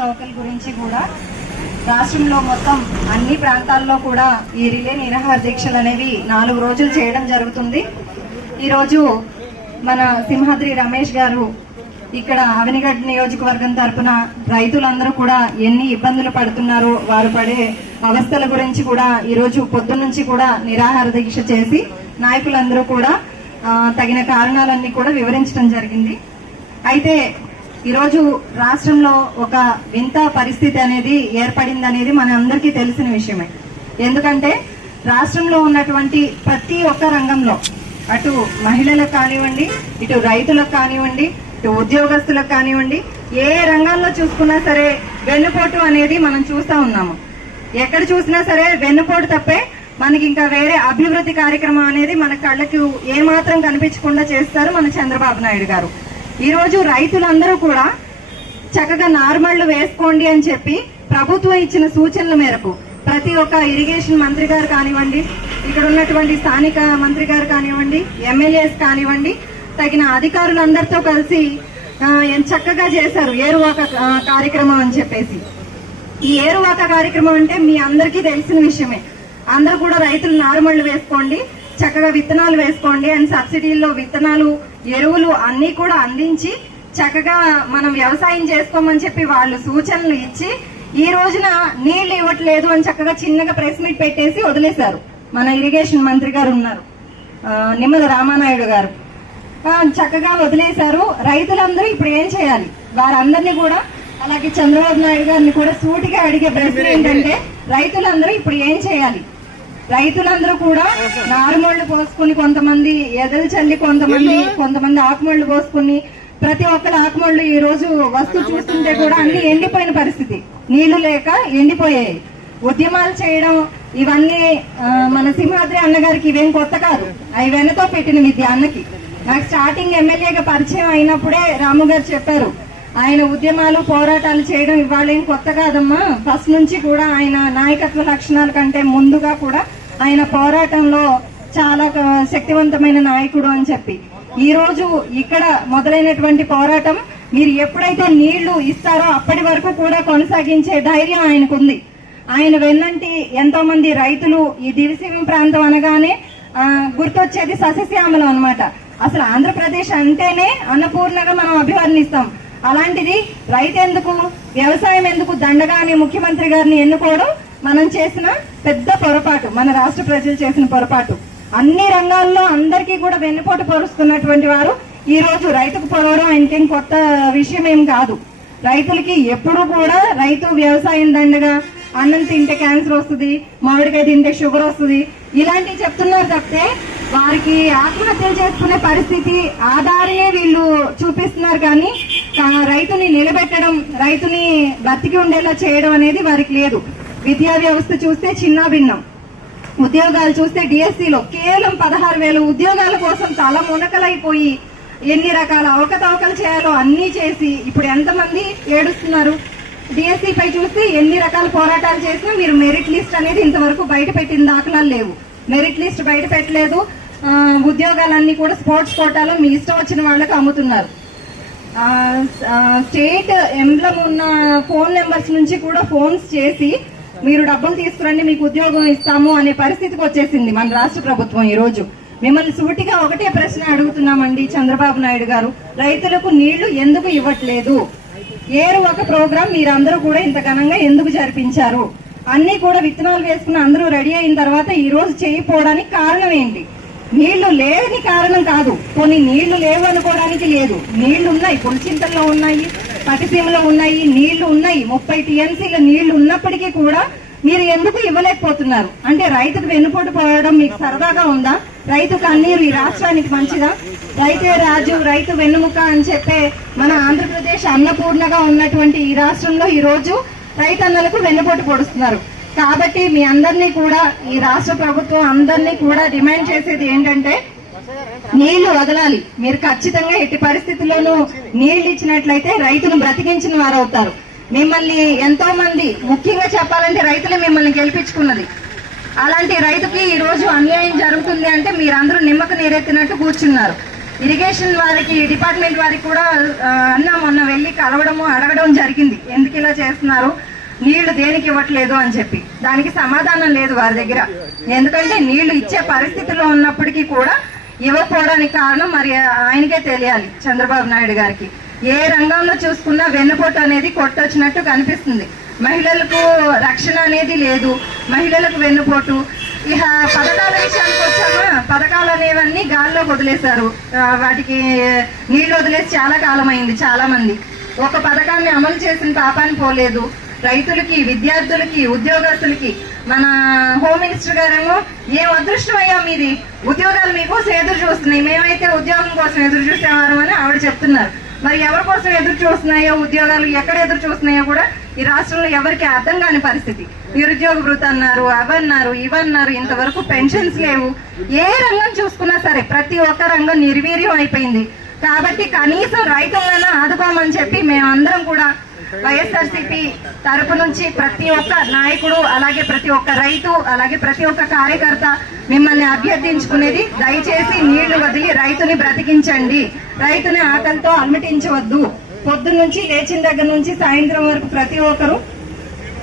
అవకతవకల గురించి కూడా రాష్ట్రంలో మొత్తం అన్ని ప్రాంతాల్లో కూడా ఈ రిలే నిరాహార దీక్షలు అనేవి 4 రోజులు చేయడం జరుగుతుంది. ఈరోజు మన సింహాద్రి రమేష్ గారు ఇక్కడ అవనిగడ్డ నియోజకవర్గం తరఫున రైతులందరూ కూడా ఎన్ని ఇబ్బందులు పడుతున్నారో, వారు పడే అవస్థల గురించి కూడా ఈరోజు పొద్దున్నుంచి కూడా నిరాహార దీక్ష చేసి నాయకులందరూ కూడా తగిన కారణాలన్నీ కూడా వివరించడం జరిగింది. అయితే ఈరోజు రాష్ట్రంలో ఒక వింత పరిస్థితి అనేది ఏర్పడింది అనేది మన అందరికీ తెలిసిన విషయమే. ఎందుకంటే రాష్ట్రంలో ఉన్నటువంటి ప్రతి ఒక్క రంగంలో, అటు మహిళలకు కానివ్వండి, ఇటు రైతులకు కానివ్వండి, ఇటు ఉద్యోగస్తులకు కానివ్వండి, ఏ రంగాల్లో చూసుకున్నా సరే వెన్నుపోటు అనేది మనం చూస్తూ ఉన్నాము. ఎక్కడ చూసినా సరే వెన్నుపోటు తప్పే మనకి ఇంకా వేరే అభివృద్ధి కార్యక్రమం అనేది మన కళ్ళకు ఏమాత్రం కనిపించకుండా చేస్తారు మన చంద్రబాబు నాయుడు గారు. ఈ రోజు రైతులందరూ కూడా చక్కగా నార్మళ్లు వేసుకోండి అని చెప్పి ప్రభుత్వం ఇచ్చిన సూచనల మేరకు ప్రతి ఒక్క ఇరిగేషన్ మంత్రి గారు కానివ్వండి, ఇక్కడ ఉన్నటువంటి స్థానిక మంత్రి గారు కానివ్వండి, ఎమ్మెల్యేస్ కానివ్వండి, తగిన అధికారులందరితో కలిసి చక్కగా చేశారు ఏరువాక కార్యక్రమం అని చెప్పేసి. ఈ ఏరువాక కార్యక్రమం అంటే మీ అందరికీ తెలిసిన విషయమే. అందరూ కూడా రైతులు నారుమళ్లు వేసుకోండి, చక్కగా విత్తనాలు వేసుకోండి అని సబ్సిడీల్లో విత్తనాలు, ఎరువులు అన్ని కూడా అందించి చక్కగా మనం వ్యవసాయం చేసుకోమని చెప్పి వాళ్ళు సూచనలు ఇచ్చి ఈ రోజున నీళ్లు ఇవ్వట్లేదు అని చక్కగా చిన్నగా ప్రెస్ మీట్ పెట్టేసి వదిలేశారు. మన ఇరిగేషన్ మంత్రి గారు ఉన్నారు, నిమ్మల రామానాయుడు గారు, చక్కగా వదిలేశారు. రైతులందరూ ఇప్పుడు ఏం చేయాలి? వారందరినీ కూడా, అలాగే చంద్రబాబు నాయుడు గారిని కూడా సూటిగా అడిగే ప్రశ్న ఏంటంటే రైతులందరూ ఇప్పుడు ఏం చేయాలి? రైతులందరూ కూడా నారుమళ్లు పోసుకుని, కొంతమంది ఎదలు చల్లి, కొంతమంది ఆకుమళ్లు పోసుకుని, ప్రతి ఒక్కరు ఆకుమళ్లు ఈ రోజు వస్తువు చూస్తుంటే కూడా అన్ని ఎండిపోయిన పరిస్థితి, నీళ్లు లేక ఎండిపోయాయి. ఉద్యమాలు చేయడం ఇవన్నీ మన సింహాద్రి అన్నగారికి ఇవేం కొత్త కాదు, అవి వెనతో పెట్టిన విద్య అన్నకి. నాకు స్టార్టింగ్ ఎమ్మెల్యేగా పరిచయం అయినప్పుడే రాము గారు చెప్పారు, ఆయన ఉద్యమాలు పోరాటాలు చేయడం ఇవాళేం కొత్త కాదమ్మా, ఫస్ట్ నుంచి కూడా ఆయన నాయకత్వ లక్షణాల కంటే ముందుగా కూడా ఆయన పోరాటంలో చాలా శక్తివంతమైన నాయకుడు అని చెప్పి. ఈ రోజు ఇక్కడ మొదలైనటువంటి పోరాటం మీరు ఎప్పుడైతే నీళ్లు ఇస్తారో అప్పటి వరకు కూడా కొనసాగించే ధైర్యం ఆయనకుంది. ఆయన వెన్నంటి ఎంతో మంది రైతులు, ఈ దివిసీమ ప్రాంతం అనగానే గుర్తొచ్చేది సస్యశ్యామలం అన్నమాట. అసలు ఆంధ్రప్రదేశ్ అంటేనే అన్నపూర్ణగా మనం అభివర్ణిస్తాం. అలాంటిది రైతు ఎందుకు, వ్యవసాయం ఎందుకు దండగా అని ముఖ్యమంత్రి గారిని ఎన్నుకోవడం మనం చేసిన పెద్ద పొరపాటు, మన రాష్ట్ర ప్రజలు చేసిన పొరపాటు. అన్ని రంగాల్లో అందరికీ కూడా వెన్నుపోటు పొరుస్తున్నటువంటి వారు ఈ రోజు రైతుకు పొరవడం ఇంకేం కొత్త విషయం ఏం కాదు. రైతులకి ఎప్పుడు కూడా రైతు వ్యవసాయం దండగా, అన్నం తింటే క్యాన్సర్ వస్తుంది, మామిడికాయ తింటే షుగర్ వస్తుంది, ఇలాంటివి చెప్తున్నారు తప్పితే వారికి ఆత్మహత్యలు చేసుకునే పరిస్థితి ఆధారనే వీళ్ళు చూపిస్తున్నారు. కానీ రైతుని నిలబెట్టడం, రైతుని బతికి ఉండేలా చేయడం అనేది వారికి లేదు. విద్యా వ్యవస్థ చూస్తే చిన్న భిన్నం, ఉద్యోగాలు చూస్తే డిఎస్సిలో కేవలం 16,000 ఉద్యోగాల కోసం తల మునకలైపోయి ఎన్ని రకాల అవకతవకలు చేయాలో అన్ని చేసి ఇప్పుడు ఎంతమంది ఏడుస్తున్నారు. డిఎస్సి పై చూస్తే ఎన్ని రకాల పోరాటాలు చేసినా మీరు మెరిట్ లిస్ట్ అనేది ఇంతవరకు బయట పెట్టిన దాఖలాలు లేవు. మెరిట్ లిస్ట్ బయట పెట్టలేదు. ఉద్యోగాలన్నీ కూడా స్పోర్ట్స్ కోటాలో మీ ఇష్టం వచ్చిన వాళ్ళకి అమ్ముతున్నారు. స్టేట్ ఎంబ్లం ఉన్న ఫోన్ నెంబర్స్ నుంచి కూడా ఫోన్స్ చేసి మీరు డబ్బులు తీసుకురండి మీకు ఉద్యోగం ఇస్తాము అనే పరిస్థితికి వచ్చేసింది మన రాష్ట్ర ప్రభుత్వం. ఈ రోజు మిమ్మల్ని సూటిగా ఒకటే ప్రశ్న అడుగుతున్నామండి చంద్రబాబు నాయుడు గారు, రైతులకు నీళ్లు ఎందుకు ఇవ్వట్లేదు? ఏరు ఒక ప్రోగ్రాం మీరందరూ కూడా ఇంత ఘనంగా ఎందుకు జరిపించారు? అన్ని కూడా విత్తనాలు వేసుకుని అందరూ రెడీ అయిన తర్వాత ఈ రోజు చేయకపోవడానికి కారణం ఏంటి? నీళ్లు లేని కారణం కాదు, కొన్ని నీళ్లు లేవు అనుకోవడానికి లేదు. నీళ్లు ఉన్నాయి, పులిచింతల్లో ఉన్నాయి, పట్టిసీమలో ఉన్నాయి, నీళ్లు ఉన్నాయి. 30 టీఎంసీల నీళ్లు ఉన్నప్పటికీ కూడా మీరు ఎందుకు ఇవ్వలేకపోతున్నారు? అంటే రైతుకు వెన్నుపోటు పోవడం మీకు సరదాగా ఉందా? రైతు కన్నీరు ఈ రాష్ట్రానికి మంచిదా? రైతే రాజు, రైతు వెన్నుముక అని చెప్పే మన ఆంధ్రప్రదేశ్ అన్నపూర్ణగా ఉన్నటువంటి ఈ రాష్ట్రంలో ఈ రోజు రైతన్నలకు వెన్నుపోటు పొడుస్తున్నారు. కాబట్టి మీ అందరినీ కూడా, ఈ రాష్ట్ర ప్రభుత్వం అందరినీ కూడా డిమాండ్ చేసేది ఏంటంటే నీళ్లు వదలాలి. మీరు ఖచ్చితంగా ఎట్టి పరిస్థితుల్లోనూ నీళ్లు ఇచ్చినట్లయితే రైతును బ్రతికించిన వారు అవుతారు. మిమ్మల్ని ఎంతో మంది, ముఖ్యంగా చెప్పాలంటే రైతులే మిమ్మల్ని గెలిపించుకున్నది. అలాంటి రైతుకి ఈ రోజు అన్యాయం జరుగుతుంది అంటే మీరందరూ నిమ్మకు నీరెత్తినట్టు కూర్చున్నారు. ఇరిగేషన్ వారికి డిపార్ట్మెంట్ వారికి కూడా అన్న మొన్న వెళ్ళి కలవడము అడగడం జరిగింది, ఎందుకు ఇలా చేస్తున్నారు, నీళ్లు దేనికి ఇవ్వట్లేదు అని చెప్పి. దానికి సమాధానం లేదు వారి దగ్గర. ఎందుకంటే నీళ్లు ఇచ్చే పరిస్థితిలో ఉన్నప్పటికీ కూడా ఇవ్వకపోవడానికి కారణం మరి ఆయనకే తెలియాలి, చంద్రబాబు నాయుడు గారికి. ఏ రంగంలో చూసుకున్నా వెన్నుపోటు అనేది కొట్టొచ్చినట్టు కనిపిస్తుంది. మహిళలకు రక్షణ అనేది లేదు, మహిళలకు వెన్నుపోటు. ఇక పథకాల విషయానికి వచ్చామా, పథకాలు అనేవన్నీ గాల్లో వదిలేశారు. వాటికి నీళ్లు వదిలేసి చాలా కాలం అయింది. చాలా మంది ఒక పథకాన్ని అమలు చేసిన పాపాన్ని పోలేదు. రైతులకి, విద్యార్థులకి, ఉద్యోగస్తులకి మన హోమ్ మినిస్టర్ గారేమో ఏం అదృష్టం అయ్యా మీది, ఉద్యోగాలు మీకోసం ఎదురు చూస్తున్నాయి, మేమైతే ఉద్యోగం కోసం ఎదురు చూసేవారు అని ఆవిడ చెప్తున్నారు. మరి ఎవరి కోసం ఎదురు చూస్తున్నాయో, ఉద్యోగాలు ఎక్కడ ఎదురు చూస్తున్నాయో కూడా ఈ రాష్ట్రంలో ఎవరికి అర్థం కాని పరిస్థితి. నిరుద్యోగ భృతి అన్నారు, అవన్నారు, ఇవన్నారు, ఇంతవరకు పెన్షన్స్ లేవు. ఏ రంగం చూసుకున్నా సరే ప్రతి ఒక్క రంగం నిర్వీర్యం అయిపోయింది. కాబట్టి కనీసం రైతులను ఆదుకోమని చెప్పి మేమందరం కూడా వైఎస్ఆర్సీపీ తరపు నుంచి ప్రతి ఒక్క నాయకుడు, అలాగే ప్రతి ఒక్క రైతు, అలాగే ప్రతి ఒక్క కార్యకర్త మిమ్మల్ని అభ్యర్థించుకునేది, దయచేసి నీళ్లు వదిలి రైతుని బ్రతికించండి. రైతుని ఆకలితో అలమటించవద్దు. పొద్దు నుంచి లేచిన దగ్గర నుంచి సాయంత్రం వరకు ప్రతి ఒక్కరు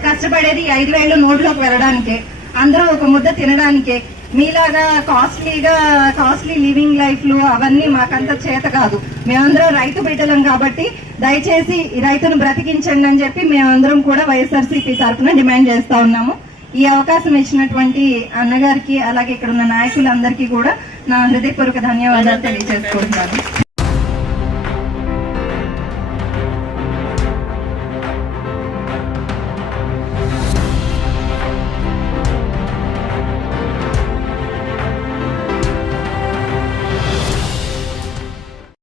కష్టపడేది 5 వేలు నోట్లోకి వెళ్ళడానికే, అందరూ ఒక ముద్ద తినడానికే. మీలాగా కాస్ట్లీ లివింగ్ లైఫ్లు అవన్నీ మాకంత చేత కాదు. మేమందరం రైతు బిడ్డలం కాబట్టి దయచేసి ఈ రైతును బ్రతికించండి అని చెప్పి మేమందరం కూడా వైఎస్ఆర్సీపీ తరఫున డిమాండ్ చేస్తా ఉన్నాము. ఈ అవకాశం ఇచ్చినటువంటి అన్నగారికి, అలాగే ఇక్కడ ఉన్న నాయకులందరికీ కూడా నా హృదయపూర్వక ధన్యవాదాలు తెలియజేసుకుంటున్నాను.